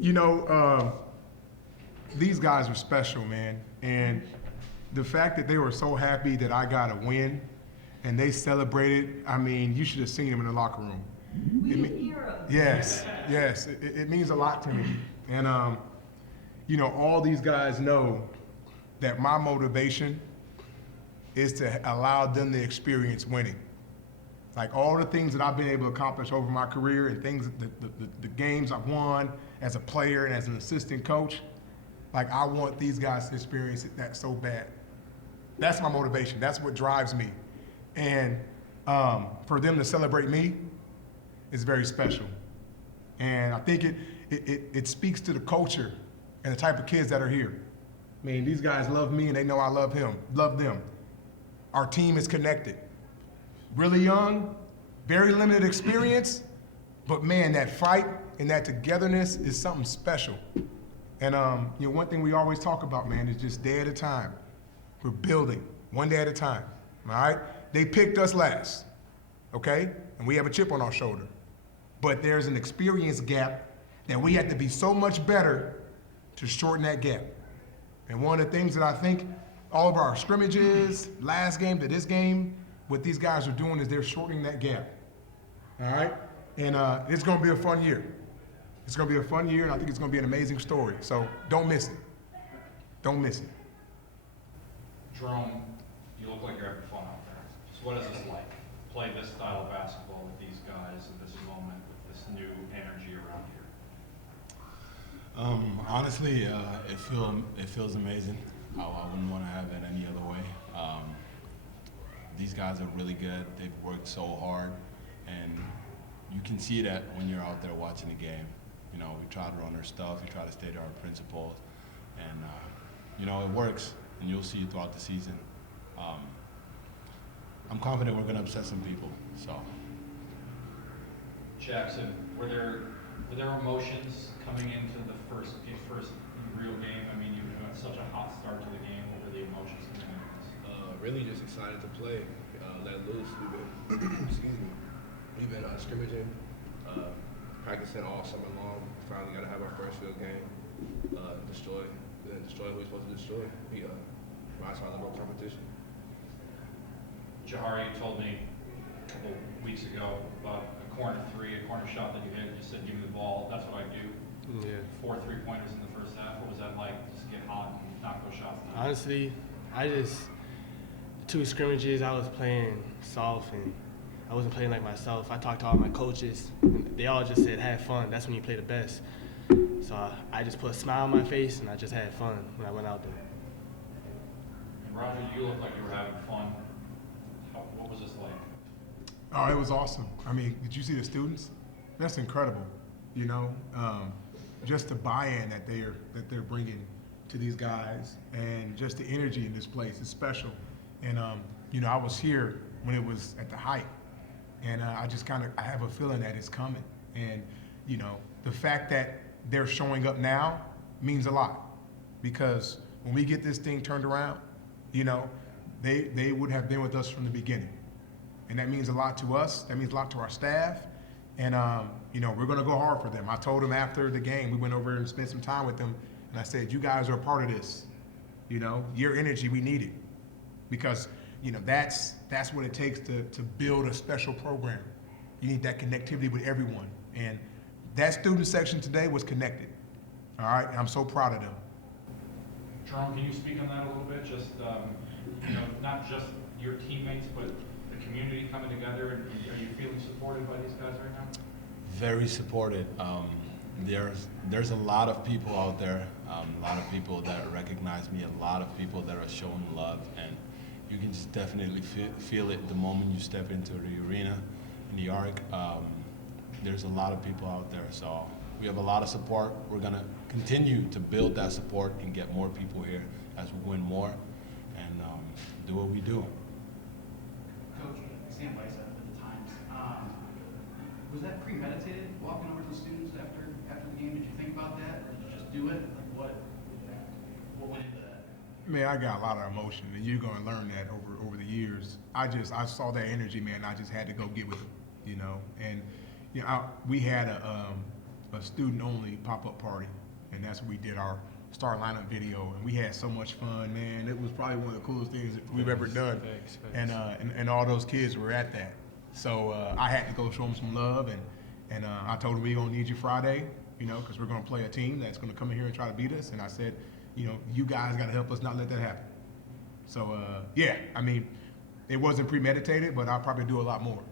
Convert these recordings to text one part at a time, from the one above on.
You know, these guys are special, man. And the fact that they were so happy that I got a win and they celebrated, I mean, you should have seen them in the locker room. We didn't hear them. Yes, yes, it means a lot to me. And, you know, all these guys know that my motivation is to allow them to experience winning. Like all the things that I've been able to accomplish over my career and things, the games I've won as a player and as an assistant coach, like I want these guys to experience that so bad. That's my motivation. That's what drives me. And for them to celebrate me is very special. And I think it speaks to the culture and the type of kids that are here. I mean, these guys love me and they know I love them. Our team is connected. Really young, very limited experience, but man, that fight and that togetherness is something special. And you know, one thing we always talk about, man, is just day at a time. We're building one day at a time. All right? They picked us last, okay? And we have a chip on our shoulder. But there's an experience gap that we have to be so much better to shorten that gap. And one of the things that I think all of our scrimmages, last game to this game, what these guys are doing is they're shortening that gap. All right? And it's going to be a fun year. It's going to be a fun year, and I think it's going to be an amazing story. So don't miss it. Don't miss it. Jerome, you look like you're having fun out there. So what is this like? Play this style of basketball with these guys in this moment, with this new energy around here? Honestly, it feels amazing. I wouldn't want to have it any other way. These guys are really good. They've worked so hard, and you can see that when you're out there watching the game. You know, we try to run our stuff, we try to stay to our principles, and you know, it works, and you'll see it throughout the season. I'm confident we're going to upset some people. So, Jackson, were there emotions coming into the first real game? I mean, you had such a hot start to the game. What were the emotions coming into this? Really just excited to play, let loose. We've been, excuse me, we've been scrimmaging, practicing all summer long. Finally got to have our first field game. Destroy who we're supposed to destroy. We rise to our level of competition. Jahari, you told me a couple weeks ago about a corner shot that you hit. You said, give me the ball, that's what I do. Yeah. 4 3-pointers in the first half. What was that like? Just get hot and knock those shots down? Honestly, two scrimmages, I was playing soft and I wasn't playing like myself. I talked to all my coaches, and they all just said, have fun. That's when you play the best. So I just put a smile on my face, and I just had fun when I went out there. And Roger, you look like you were having fun. What was this like? Oh, it was awesome. I mean, did you see the students? That's incredible. You know, just the buy-in that they're bringing to these guys, and just the energy in this place is special. And you know, I was here when it was at the height, and I have a feeling that it's coming. And you know, the fact that they're showing up now means a lot, because when we get this thing turned around, you know, they would have been with us from the beginning. And that means a lot to us. That means a lot to our staff. And, you know, we're going to go hard for them. I told them after the game, we went over and spent some time with them, and I said, you guys are a part of this. You know, your energy, we need it. Because, you know, that's what it takes to build a special program. You need that connectivity with everyone. And that student section today was connected. All right? And I'm so proud of them. Jerome, can you speak on that a little bit? Just, you know, not just your teammates, but the community coming together, and are you feeling supported by these guys right now? very supported. There's a lot of people out there, a lot of people that recognize me, a lot of people that are showing love, and you can just definitely feel it the moment you step into the arena in the Arc. There's a lot of people out there, so we have a lot of support. We're gonna continue to build that support and get more people here as we win more and do what we do. Coach, Sam Weiss with the Times. Was that premeditated, walking over to the students after the game? Did you think about that, or did you just do it? Like what went into that? Man, I got a lot of emotion, and you're gonna learn that over the years. I saw that energy, man. I just had to go get with them, you know. And you know, we had a student-only pop-up party, and that's where we did our star lineup video, and we had so much fun, man. It was probably one of the coolest things that we've ever done, Thanks. and all those kids were at that. So I had to go show them some love, and I told them we're gonna need you Friday, you know, because we're gonna play a team that's gonna come in here and try to beat us. And I said, you know, you guys got to help us not let that happen. So yeah, I mean, it wasn't premeditated, but I'll probably do a lot more.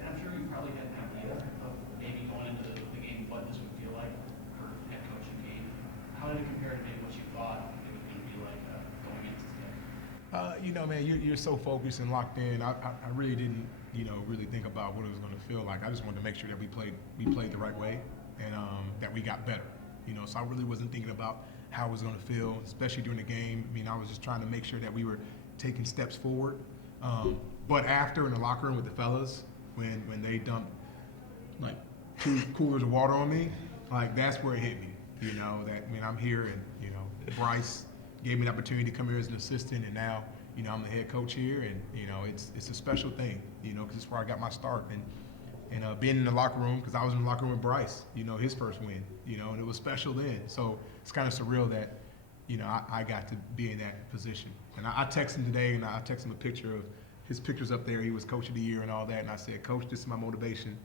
And I'm sure you probably had an idea of maybe going into the game what this would feel like for a head coaching game. How did it compare to maybe what you thought it was going to be like going into this game? You know, man, you're so focused and locked in. I really didn't, you know, really think about what it was going to feel like. I just wanted to make sure that we played the right way, and that we got better. You know, so I really wasn't thinking about how it was going to feel, especially during the game. I mean, I was just trying to make sure that we were taking steps forward. But after in the locker room with the fellas, when they dumped like 2 coolers of water on me, like that's where it hit me. You know, that I mean, I'm here, and you know, Bryce gave me the opportunity to come here as an assistant, and now, you know, I'm the head coach here, and you know, it's a special thing, you know, because it's where I got my start, and being in the locker room, because I was in the locker room with Bryce, you know, his first win, you know, and it was special then. So it's kind of surreal that, you know, I got to be in that position. And I texted him today, and I texted him a picture of his pictures up there. He was coach of the year and all that, and I said, Coach, this is my motivation.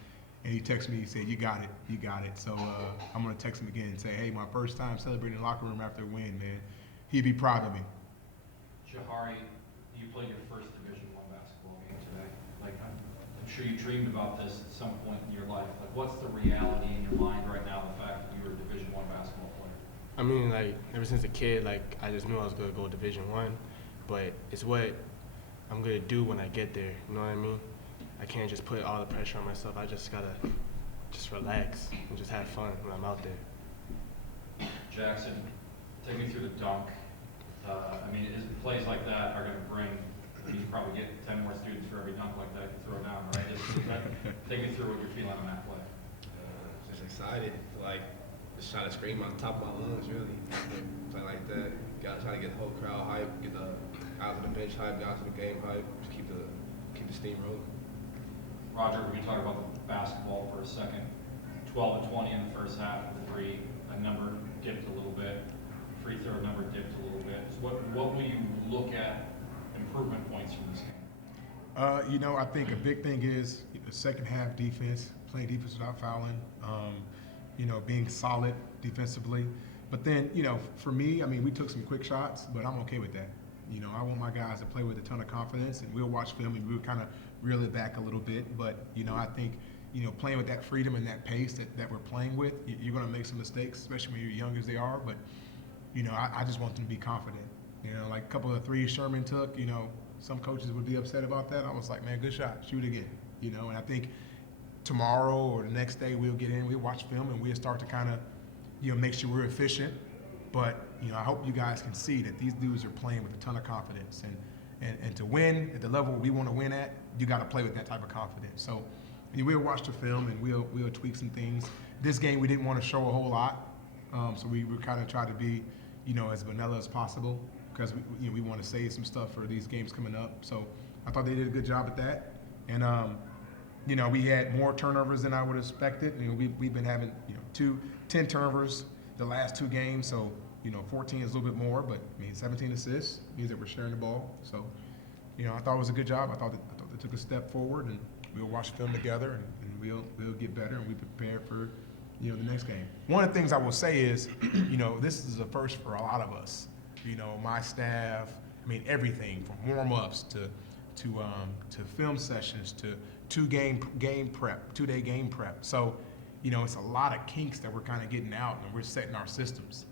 And he texted me, he said, you got it. So I'm going to text him again and say, hey, my first time celebrating in the locker room after a win, man. He'd be proud of me. Jahari, you played your first Division I basketball game today. Like, I'm sure you dreamed about this at some point in your life. Like, what's the reality in your mind right now, the fact that you were a Division I basketball player? I mean, like, ever since a kid, like, I just knew I was going to go Division I, but it's what I'm going to do when I get there, you know what I mean? I can't just put all the pressure on myself. I just got to just relax and just have fun when I'm out there. Jackson, take me through the dunk. I mean, plays like that are going to bring, you probably get 10 more students for every dunk like that you throw down, right? Take me through what you're feeling on that play. Just excited, like just trying to scream on top of my lungs, really. Play like that. Got trying to get the whole crowd hype, get the guys on the bench hype, guys on the game hype, just keep the steam rolling. Roger, we can talk about the basketball for a second. 12 and 20 in the first half for 3. A number dipped a little bit. Free throw number dipped a little bit. So what will you look at improvement points from this game? You know, I think a big thing is the second half defense, playing defense without fouling, you know, being solid defensively. But then, you know, for me, I mean, we took some quick shots, but I'm okay with that. You know, I want my guys to play with a ton of confidence, and we'll watch film and we'll kind of reel it back a little bit. But, you know, I think, you know, playing with that freedom and that pace that we're playing with, you're going to make some mistakes, especially when you're young as they are. But, you know, I just want them to be confident. You know, like a couple of threes Sherman took, you know, some coaches would be upset about that. I was like, man, good shot, shoot again. You know, and I think tomorrow or the next day we'll get in, we'll watch film, and we'll start to kind of, you know, make sure we're efficient. But, you know, I hope you guys can see that these dudes are playing with a ton of confidence. And to win at the level we want to win at, you got to play with that type of confidence. So we'll watch the film and we'll tweak some things. This game we didn't want to show a whole lot, so we kind of try to be, you know, as vanilla as possible, because we want to save some stuff for these games coming up. So I thought they did a good job at that. And you know, we had more turnovers than I would have expected. You know, we've been having, you know, 10 turnovers the last 2 games. So, you know, 14 is a little bit more, but I mean, 17 assists means that we're sharing the ball. So, you know, I thought it was a good job. I thought they took a step forward, and we'll watch film together, and we'll get better, and we prepare for, you know, the next game. One of the things I will say is, you know, this is a first for a lot of us. You know, my staff, I mean, everything from warm-ups to film sessions to 2-day game prep. So, you know, it's a lot of kinks that we're kind of getting out, and we're setting our systems.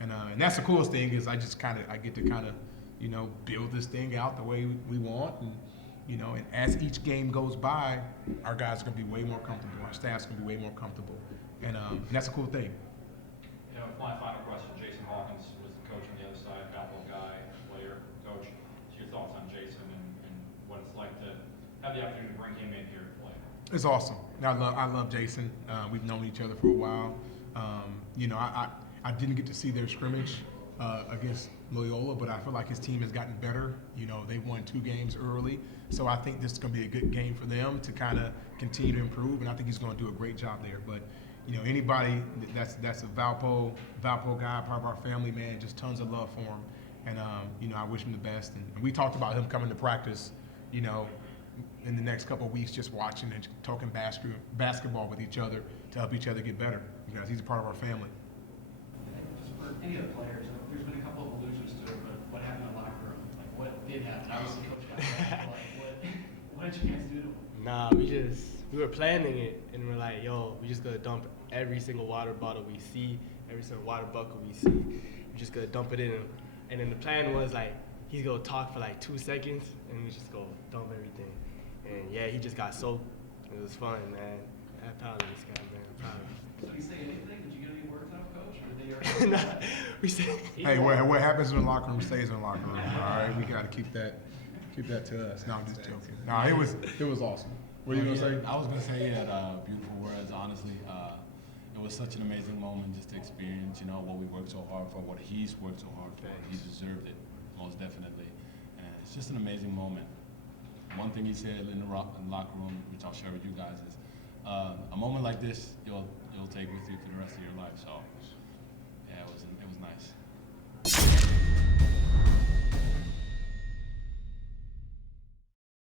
And that's the coolest thing is I get to kind of, you know, build this thing out the way we want. And, you know, and as each game goes by, our guys are going to be way more comfortable. Our staff's going to be way more comfortable. And that's a cool thing. You know, my final question, Jason Hawkins was the coach on the other side, Valpo guy, player, coach. What's your thoughts on Jason and what it's like to have the opportunity to bring him in here to play? It's awesome. I love Jason. We've known each other for a while. You know, I didn't get to see their scrimmage against Loyola, but I feel like his team has gotten better. You know, they won 2 games early, so I think this is going to be a good game for them to kind of continue to improve, and I think he's going to do a great job there. But, you know, anybody that's a Valpo guy, part of our family, man, just tons of love for him. And, you know, I wish him the best. And we talked about him coming to practice, you know, in the next couple of weeks, just watching and talking basketball with each other to help each other get better, because he's a part of our family. Just for any of the players, there's been a couple of allusions to it, but what happened in the locker room? Like, what did happen? Obviously, Coach got back, like, what did you guys do to him? Nah, we were planning it, and we're like, yo, we just gonna dump every single water bottle we see, every single water bucket we see. We're just gonna dump it in him. And then the plan was like, he's gonna talk for like 2 seconds, and we just go dump everything. And yeah, he just got soaked. It was fun, man. I'm proud of this guy, man. I'm proud of him. Did he say anything? Did you get any words out of Coach, or did they already? Nah, we said, Hey, what happens in the locker room stays in the locker room. All right, we got to keep that to us. No, I'm just joking. No, it was awesome. What are you gonna say? I was gonna say he had beautiful words. Honestly, it was such an amazing moment just to experience. You know what we worked so hard for, what he's worked so hard for. He deserved it, most definitely. And it's just an amazing moment. One thing he said in the locker room, which I'll share with you guys, is a moment like this you'll take with you for the rest of your life. So